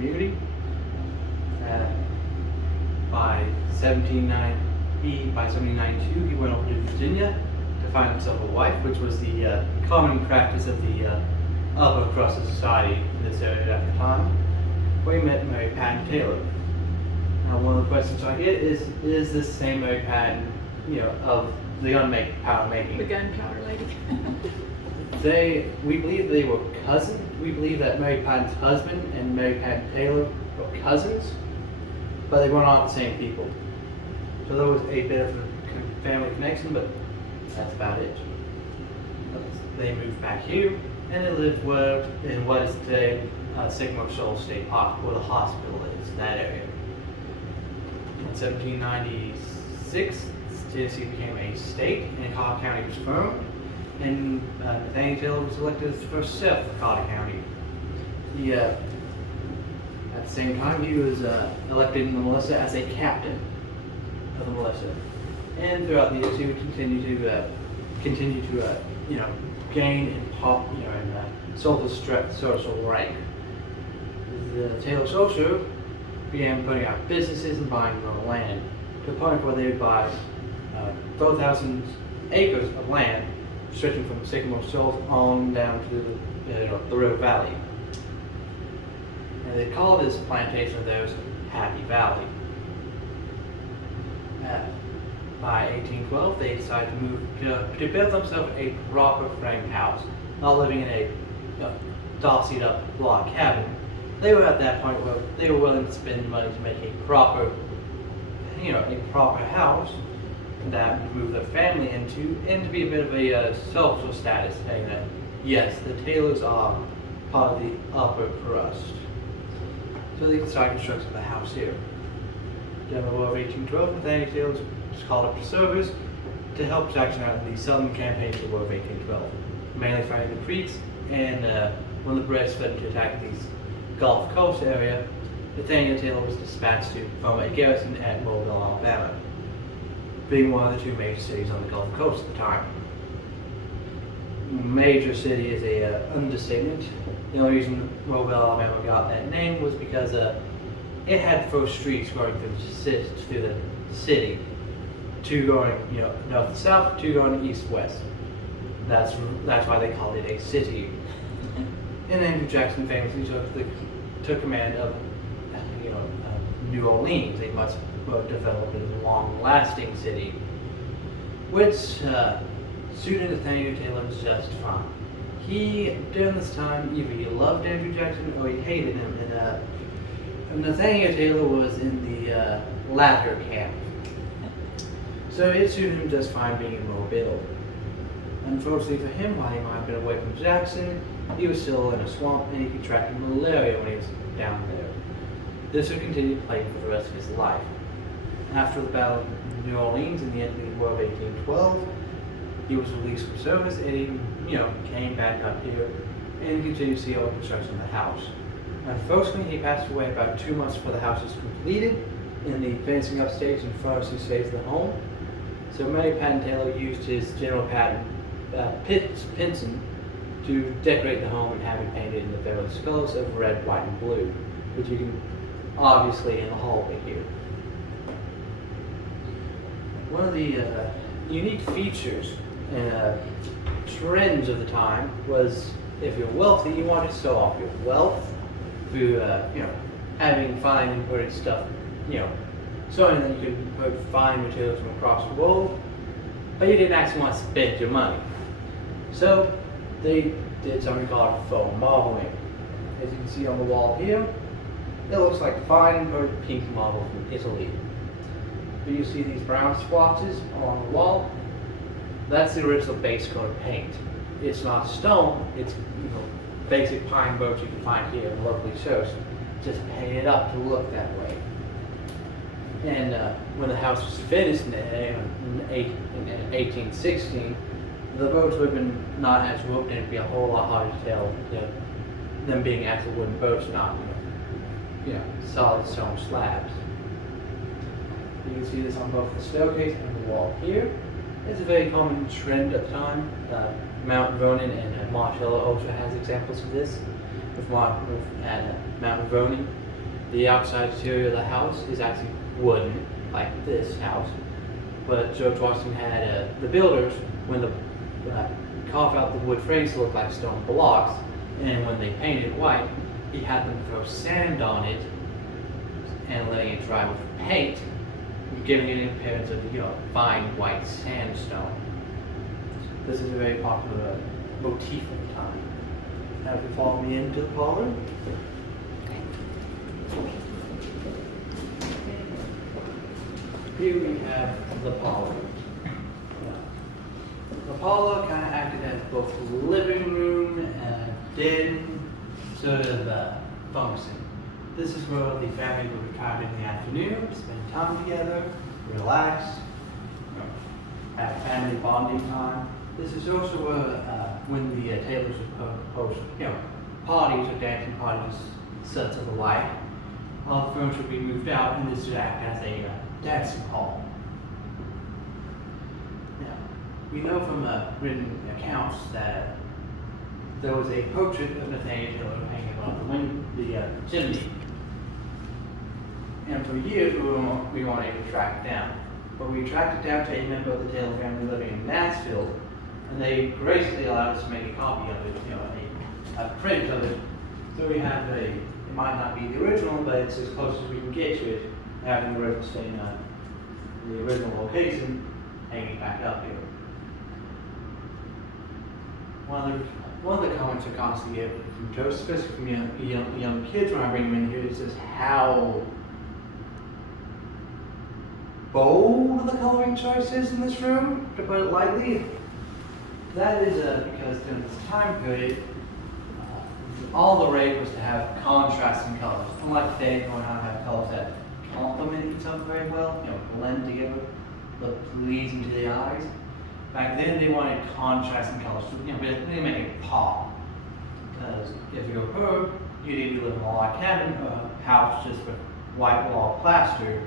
community. Uh, by 1792, he went over to Virginia to find himself a wife, which was the common practice of the upper crust of society in this area at the time, where he met Mary Patton Taylor. Now, one of the questions I get is this the same Mary Patton, of the gunpowder making? The gunpowder lady. We believe they were cousins. We believe that Mary Patton's husband and Mary Patton Taylor were cousins, but they were not the same people. So there was a bit of a family connection, but that's about it. They moved back here, and they lived in what is today Sycamore Shoals State Park, where the hospital is, in that area. In 1796, Tennessee became a state, and Carter County was formed, and Nathaniel Taylor was elected as the first sheriff of Carter County. At the same time, he was elected in the militia as a captain of the militia, and throughout the years, he would continue to gain in social rank. The Taylors also began putting out businesses and buying their own land, to the point where they would buy 4,000 acres of land stretching from Sycamore Shoals on down to the river valley. And they call this plantation of theirs Happy Valley. By 1812, they decided to move to build themselves a proper frame house, not living in a dossied up log cabin. They were at that point where they were willing to spend money to make a proper house that would move their family into, and to be a bit of a social status, saying that yes, the Taylors are part of the upper crust. So they started construction of the house here. During the War of 1812, Nathaniel Taylor was called up to service to help Jackson out in the Southern campaign of the War of 1812, mainly fighting the Creeks, and when the British threatened to attack these Gulf Coast area, Nathaniel Taylor was dispatched to form a garrison at Mobile, Alabama, being one of the two major cities on the Gulf Coast at the time. Major city is a understatement. The only reason Mobile, Alabama got that name was because it had 4 streets going through the city, 2 going north to south, 2 going east west. That's why they called it a city. And Andrew Jackson famously took command of New Orleans, a much more developed and long-lasting city, which suited Nathaniel Taylor just fine. During this time, either he loved Andrew Jackson or he hated him, and Nathaniel Taylor was in the latter camp. So it suited him just fine being in Mobile. Unfortunately for him, while he might have been away from Jackson, he was still in a swamp, and he contracted malaria when he was down there. This would continue to plague him for the rest of his life. After the Battle of New Orleans in the end of the War of 1812, he was released from service, and he came back up here and continued to see all the construction of the house. Unfortunately, he passed away about 2 months before the house was completed in the fencing upstage and furnace stage of the home. So Mary Patton Taylor used his General Patton Pinson to decorate the home and have it painted in the various colors of red, white, and blue, which you can obviously in the hallway here. One of the unique features and trends of the time was, if you're wealthy, you wanted to show off your wealth through having fine imported stuff, showing that you could import fine materials from across the world, but you didn't actually want to spend your money. So they did something called faux marbling. As you can see on the wall here, it looks like fine imported pink marble from Italy. Do you see these brown splotches along the wall? That's the original base coat of paint. It's not stone, it's basic pine birch you can find here in locally sourced. Just painted up to look that way. And when the house was finished in 1816, the boats would have been not as roped, and it'd be a whole lot harder to tell them being actual wooden boats, not solid stone slabs. You can see this on both the staircase and the wall here. It's a very common trend at the time. Mount Vernon and Martello also has examples of this, with Mount Vernon The outside exterior of the house is actually wooden, like this house. But George Washington had the builders, when the carve out the wood frames to look like stone blocks, and when they painted it white, he had them throw sand on it and letting it dry with paint, giving it an appearance of, fine white sandstone. This is a very popular motif of the time. Now, if you follow me into the parlor. Here we have the parlor. The parlor kind of acted as both a living room and a den sort of function. This is where the family would retire in the afternoon, spend time together, relax, have family bonding time. This is also where, when the tables would host, parties or dancing parties, such of the like, all the furniture would be moved out, and this would act as a dancing hall. Now, we know from written accounts that there was a portrait of Nathaniel Taylor hanging on the chimney. And for years we weren't able to track it down. But we tracked it down to a member of the Taylor family living in Nashville, and they graciously allowed us to make a copy of it, a print of it. So we have it might not be the original, but it's as close as we can get to it, having the original staying on the original location, hanging back up here. One of the comments I constantly get from Joe, especially from young kids when I bring them in here, is just how bold the coloring choice is in this room, to put it lightly. That is because during this time period, all the rage was to have contrasting colors. Unlike today, we want to have colors that complement each other very well, blend together, look pleasing to the eyes. Back then, they wanted contrasting colors, they make it pop. Because if you're a herb, you'd either live in a log cabin or a house just with white wall plaster.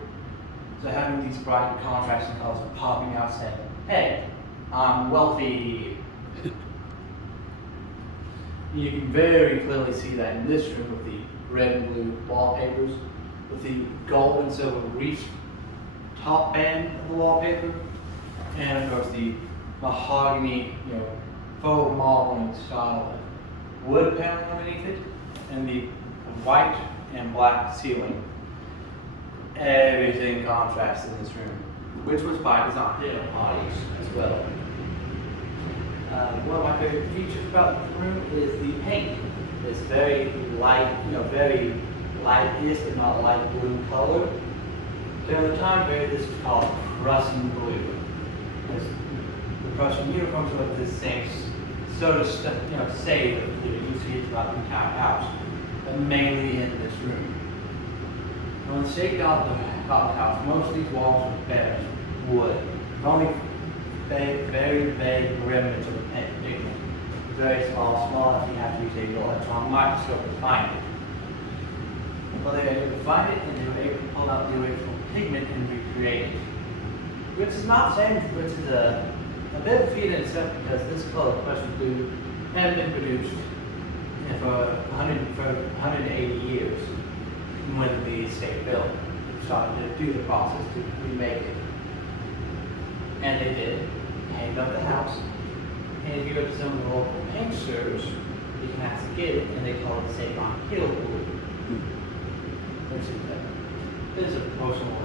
So having these bright contrasting colors popping out saying, hey, I'm wealthy. You can very clearly see that in this room with the red and blue wallpapers, with the gold and silver reef top band of the wallpaper, and of course the mahogany, faux marbling style of wood paneling underneath it, and the white and black ceiling. Everything contrasts in this room, which was by design, parties as well. One of my favorite features about this room is the paint. It's very light, very light-ish, but not light blue color. During the time period, this was called Prussian blue. The Prussian uniforms look the same sort of stuff, say that you see it throughout the entire house, but mainly in this room. When the state got the house, most of these walls were bare wood. Only very vague remnants of pigment. Very small enough you have to use an electron microscope to find it. Well, they were able to find it, and they were able to pull out the original pigment and recreate it. Which is not saying, which is a bit of a feat in itself, because this color, Prussian blue, had been produced for 180 years when the state built. Started to do the process to remake it. And they did. Painted up the house. And if you go to some of the local paint stores, you can actually get it, and they call it Sabine Hill blue. Which is a personal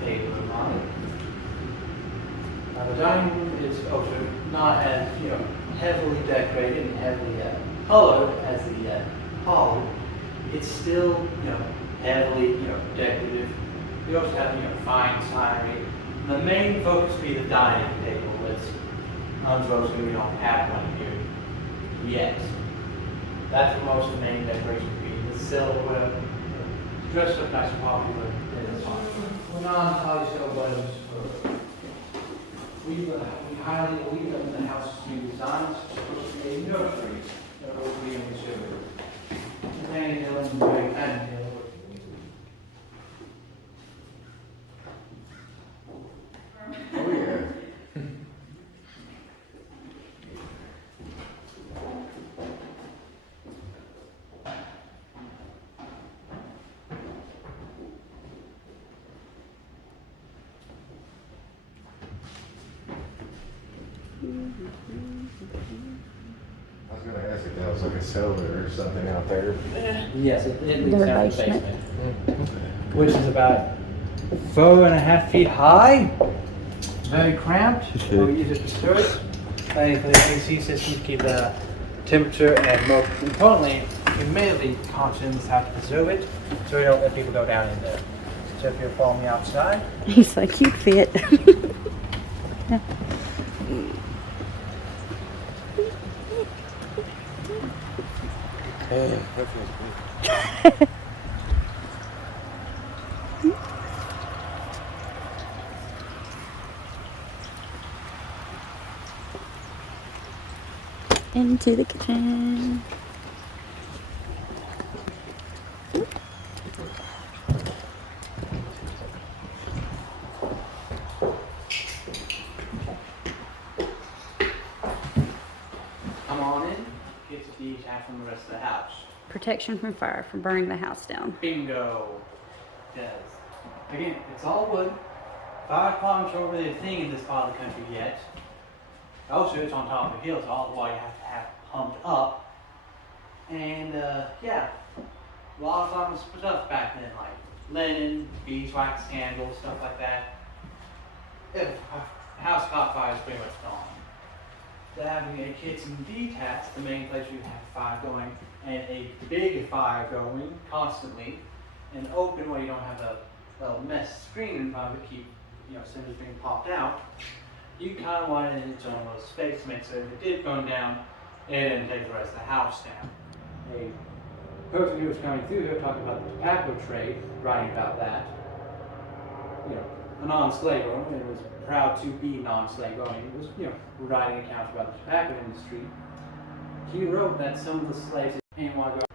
favorite of mine. The dining room is also not as heavily decorated and heavily colored as the parlor. It's still heavily decorative. We also have fine scenery. The main focus be the dining table. It's unfortunately we don't have one here yet. That's where most of the main decoration be. The silverware, dressed up nice and popular. We're not entirely sure what it is for. We highly believe that the house is being designed to be a nursery that will be in the sugar. Nathaniel Taylor is very kind. Oh yeah. I was gonna ask if that was like a cellar or something out there. Yes, it leads Their down to the basement. basement, which is about 4.5 feet high. Very cramped. We use it for storage. And for the AC system to keep the temperature and, more importantly, humidity constant. How to preserve it so we don't let people go down in there. So if you're following me outside, He's like, you'd fit. Into the kitchen. come on in. Get to detach from the rest of the house. Protection from fire from burning the house down. Bingo. Yes. Again, it's all wood. Fire department's over their thing in this part of the country yet. Also, it's on top of the hill, so all the water you have to have pumped up. And yeah, a lot of farmers stuff back then, like linen, beeswax candles, stuff like that. If a house caught fire, it's pretty much gone. So having a kitchen detached, the main place where you have fire going, and a big fire going constantly, and open where you don't have a mesh screen in front of it, keep cinders being popped out. You kind of want it in its own little space to make sure if it did burn down, it didn't take the rest of the house down. A person who was coming through here talking about the tobacco trade, writing about that. A non-slave owner, and was proud to be non-slave owner. He was, writing accounts about the tobacco industry. He wrote that some of the slaves didn't want to go